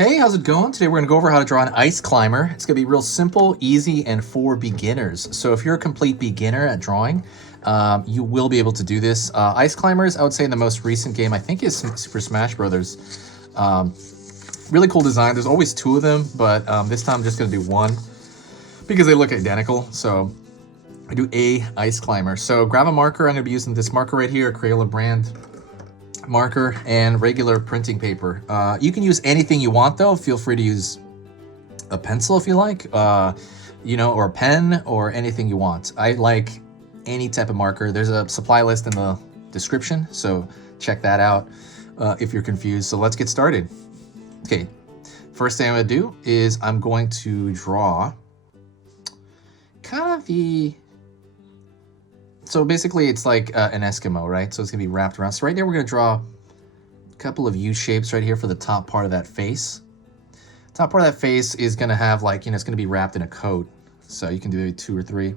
Hey, how's it going? Today we're going to go over how to draw an ice climber. It's going to be real simple, easy, and for beginners. So if you're a complete beginner at drawing, you will be able to do this. Ice climbers, I would say in the most recent game, I think is Super Smash Brothers. Really cool design. There's always two of them, but this time I'm just going to do one because they look identical. So I do a ice climber. So grab a marker. I'm going to be using this marker right here, a Crayola brand marker, and regular printing paper. You can use anything you want though. Feel free to use a pencil if you like, or a pen or anything you want. I like any type of marker. There's a supply list in the description, so check that out if you're confused. So let's get started. Okay, first thing I'm gonna do is I'm going to draw kind of so basically it's like an Eskimo, right? So it's gonna be wrapped around. So right there, we're gonna draw a couple of U shapes right here for the top part of that face. Top part of that face is gonna have like, it's gonna be wrapped in a coat. So you can do maybe 2 or 3.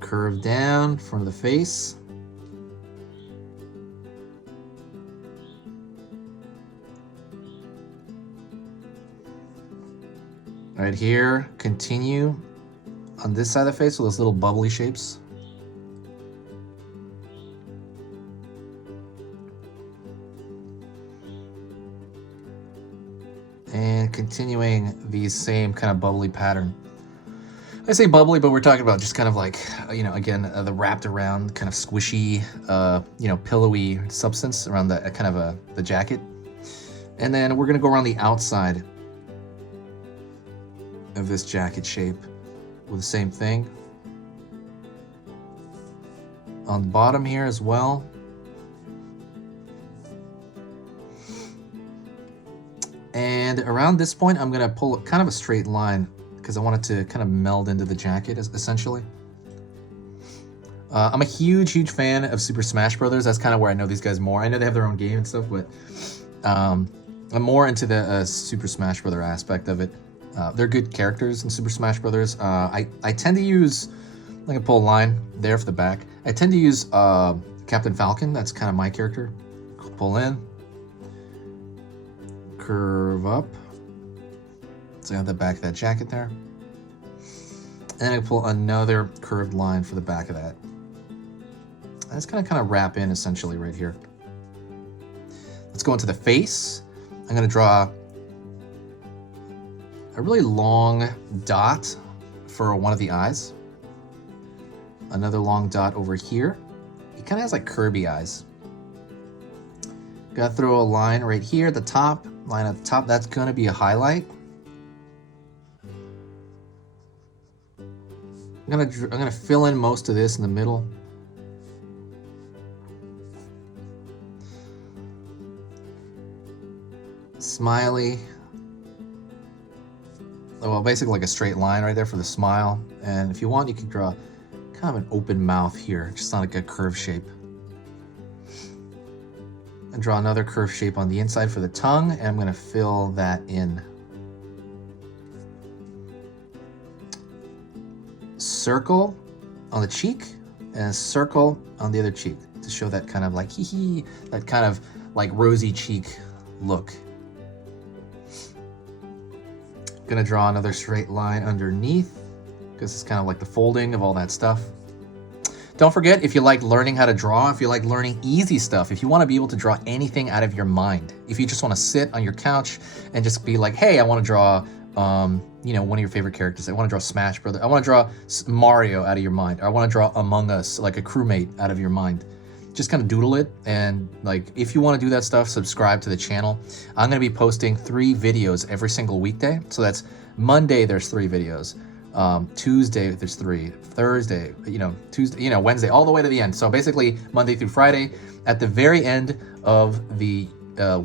Curve down front of the face. Right here, continue on this side of the face with those little bubbly shapes. And continuing the same kind of bubbly pattern. I say bubbly, but we're talking about just kind of like, again, the wrapped around kind of squishy, pillowy substance around the kind of the jacket. And then we're gonna go around the outside of this jacket shape with the same thing. On the bottom here as well. And around this point, I'm gonna pull kind of a straight line because I want it to kind of meld into the jacket, essentially. I'm a huge fan of Super Smash Brothers. That's kind of where I know these guys more. I know they have their own game and stuff, but I'm more into the Super Smash Brother aspect of it. They're good characters in Super Smash Brothers. I tend to use, I'm gonna pull a line there for the back. I tend to use Captain Falcon. That's kind of my character. Pull in, curve up. So I have the back of that jacket there. And I pull another curved line for the back of that. And it's gonna kind of wrap in essentially right here. Let's go into the face. I'm gonna draw a really long dot for one of the eyes. Another long dot over here. He kind of has like Kirby eyes. Gotta throw a line right here at the top. Line at the top, that's gonna be a highlight. I'm gonna fill in most of this in the middle. Smiley. Well, basically like a straight line right there for the smile. And if you want, you can draw kind of an open mouth here, just not like a curved shape. And draw another curved shape on the inside for the tongue, and I'm gonna fill that in. Circle on the cheek, and a circle on the other cheek to show that kind of like that kind of like rosy cheek look. Gonna draw another straight line underneath because it's kind of like the folding of all that stuff. Don't forget, if you like learning how to draw, if you like learning easy stuff, if you want to be able to draw anything out of your mind, if you just want to sit on your couch and just be like, hey, I want to draw one of your favorite characters. I want to draw Smash Brother. I want to draw Mario out of your mind. Or I want to draw Among Us, like a crewmate, out of your mind. Just kind of doodle it, and like if you want to do that stuff, subscribe to the channel. I'm going to be posting 3 videos every single weekday. So that's Monday, there's 3 videos. Tuesday, there's 3. Thursday, Tuesday, Wednesday, all the way to the end. So basically Monday through Friday. At the very end of the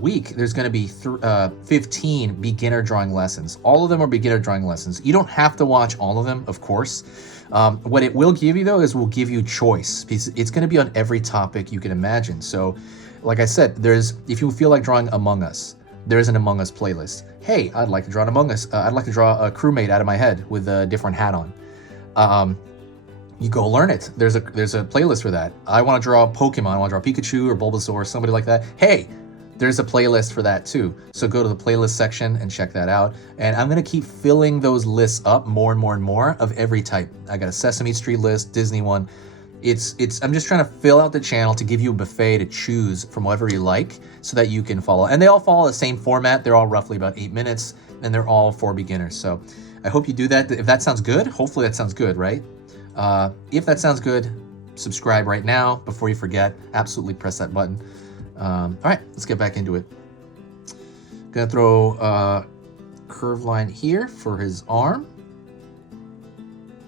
week, there's going to be 15 beginner drawing lessons. All of them are beginner drawing lessons. You don't have to watch all of them, of course. What it will give you though is we'll give you choice, because it's going to be on every topic you can imagine. So like I said, if you feel like drawing Among Us, there's an Among Us playlist. Hey, I'd like to draw an Among Us. I'd like to draw a crewmate out of my head with a different hat on. you go learn it. There's a playlist for that. I want to draw a Pokemon, I want to draw Pikachu or Bulbasaur or somebody like that. Hey, there's a playlist for that too. So go to the playlist section and check that out. And I'm gonna keep filling those lists up more and more and more of every type. I got a Sesame Street list, Disney one. I'm just trying to fill out the channel to give you a buffet to choose from whatever you like so that you can follow. And they all follow the same format. They're all roughly about 8 minutes and they're all for beginners. So I hope you do that. If that sounds good, hopefully that sounds good, right? If that sounds good, subscribe right now before you forget. Absolutely press that button. All right, let's get back into it. Gonna throw a curved line here for his arm.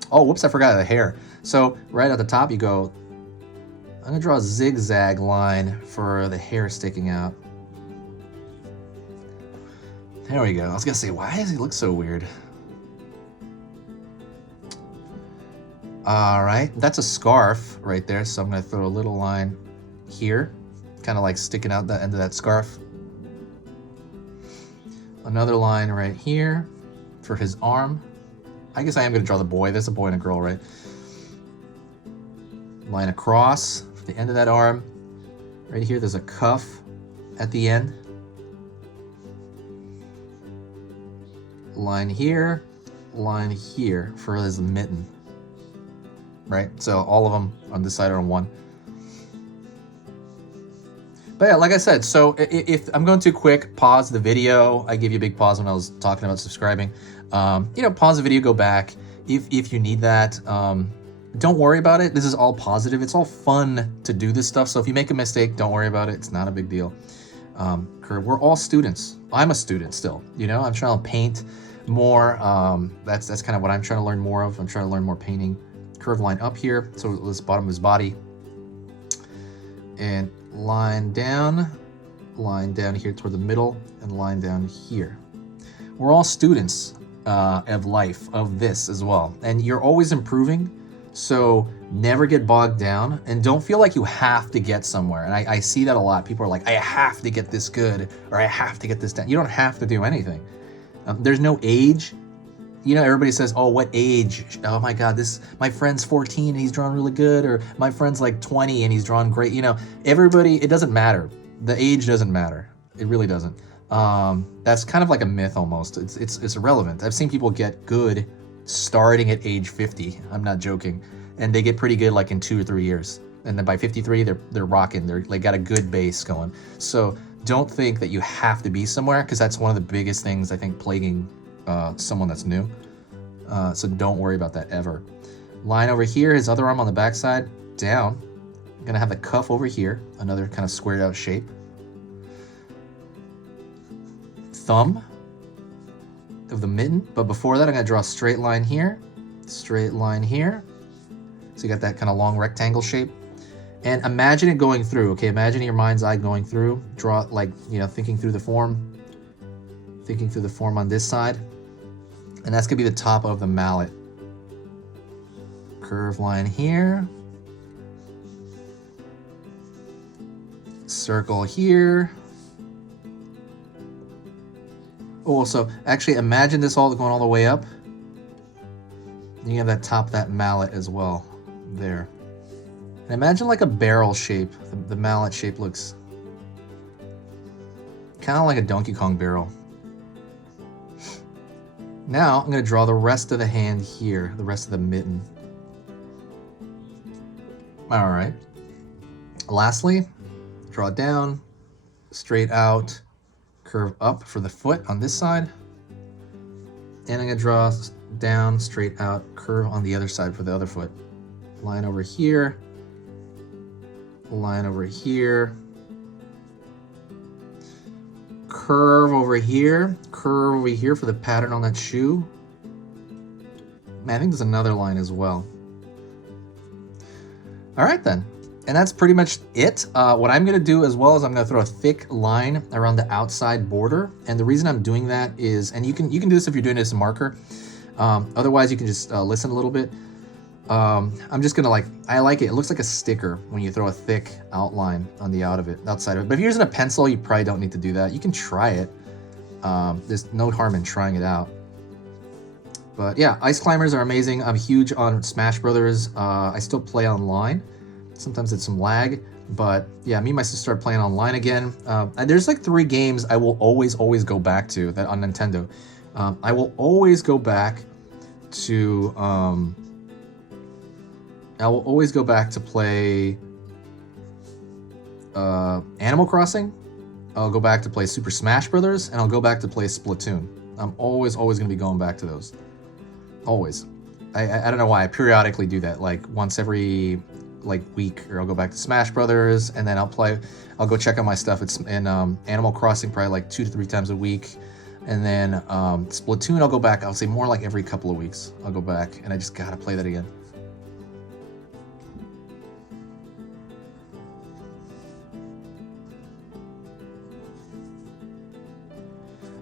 Oh, whoops, I forgot the hair. So right at the top you go, I'm gonna draw a zigzag line for the hair sticking out. There we go. I was gonna say, why does he look so weird? All right, that's a scarf right there. So I'm gonna throw a little line here, kind of like sticking out the end of that scarf. Another line right here for his arm. I guess I am gonna draw the boy. There's a boy and a girl, right? Line across the end of that arm. Right here, there's a cuff at the end. Line here for his mitten. Right, so all of them on this side are on one. But yeah, like I said, so if I'm going too quick, pause the video. I gave you a big pause when I was talking about subscribing. Pause the video, go back if you need that. Don't worry about it. This is all positive. It's all fun to do this stuff. So if you make a mistake, don't worry about it. It's not a big deal. We're all students. I'm a student still. I'm trying to paint more. That's kind of what I'm trying to learn more of. I'm trying to learn more painting. Curved line up here, so this bottom of his body, and line down here toward the middle, and line down here. We're all students of life, of this as well, and you're always improving. So never get bogged down, and don't feel like you have to get somewhere. And I see that a lot. People are like, I have to get this good, or I have to get this done. You don't have to do anything. There's no age. Everybody says, oh, what age? Oh my God, my friend's 14 and he's drawn really good, or my friend's like 20 and he's drawn great. Everybody, it doesn't matter. The age doesn't matter. It really doesn't. That's kind of like a myth almost. It's irrelevant. I've seen people get good starting at age 50. I'm not joking. And they get pretty good like in 2 or 3 years. And then by 53, they're rocking. They got a good base going. So don't think that you have to be somewhere, because that's one of the biggest things I think plaguing someone that's new. So don't worry about that ever. Line over here, his other arm on the back side, down. I'm gonna have the cuff over here, another kind of squared out shape. Thumb of the mitten, but before that I'm gonna draw a straight line here, straight line here. So you got that kind of long rectangle shape. And imagine it going through, okay? Imagine your mind's eye going through. Draw like, thinking through the form. Thinking through the form on this side. And that's gonna be the top of the mallet. Curve line here. Circle here. Oh, so actually imagine this all going all the way up. You have that top, that mallet as well, there. And imagine like a barrel shape. The mallet shape looks kind of like a Donkey Kong barrel. Now I'm going to draw the rest of the hand here, the rest of the mitten. All right. Lastly, draw down, straight out, curve up for the foot on this side. And I'm going to draw down, straight out, curve on the other side for the other foot. Line over here, line over here, curve over here for the pattern on that shoe. Man, I think there's another line as well. All right then, and that's pretty much it. What I'm gonna do as well is I'm gonna throw a thick line around the outside border, and the reason I'm doing that is, and you can do this if you're doing this in marker. Otherwise, you can just listen a little bit. I'm just gonna I like it. It looks like a sticker when you throw a thick outline on the outside of it. But if you're using a pencil, you probably don't need to do that. You can try it. There's no harm in trying it out. But yeah, ice climbers are amazing. I'm huge on Smash Brothers. I still play online. Sometimes it's some lag, but yeah, me and my sister started playing online again. And there's like 3 games I will always go back to that on Nintendo. I will always go back to play Animal Crossing. I'll go back to play Super Smash Brothers, and I'll go back to play Splatoon. I'm always going to be going back to those. Always. I don't know why I periodically do that, like once every like week, or I'll go back to Smash Brothers, and then I'll go check out my stuff. It's in Animal Crossing probably like 2 to 3 times a week, and then Splatoon I'll go back, I'll say more like every couple of weeks I'll go back, and I just gotta play that again.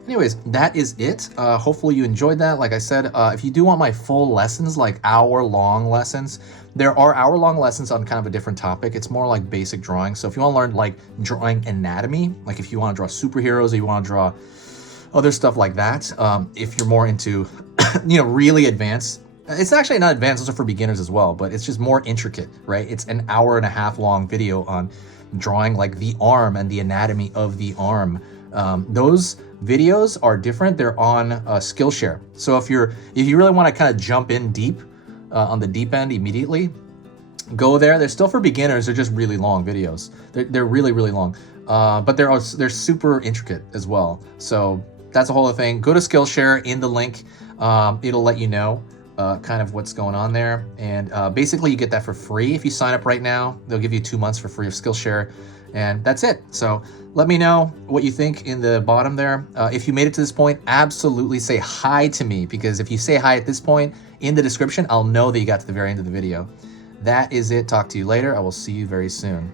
Anyways, that is it. Hopefully you enjoyed that. Like I said, if you do want my full lessons, like hour-long lessons, there are hour-long lessons on kind of a different topic. It's more like basic drawing. So if you want to learn like drawing anatomy, like if you want to draw superheroes or you want to draw other stuff like that, if you're more into, really advanced, it's actually not advanced, those are for beginners as well, but it's just more intricate, right? It's an hour-and-a-half long video on drawing like the arm and the anatomy of the arm. Those videos are different. They're on Skillshare. So if you really want to kind of jump in deep on the deep end immediately, go there. They're still for beginners. They're just really long videos. They're really long, but they're super intricate as well. So that's a whole other thing. Go to Skillshare. In the link, it'll let you know kind of what's going on there. And basically, you get that for free if you sign up right now. They'll give you 2 months for free of Skillshare. And that's it. So let me know what you think in the bottom there. If you made it to this point, absolutely say hi to me, because if you say hi at this point in the description, I'll know that you got to the very end of the video. That is it. Talk to you later. I will see you very soon.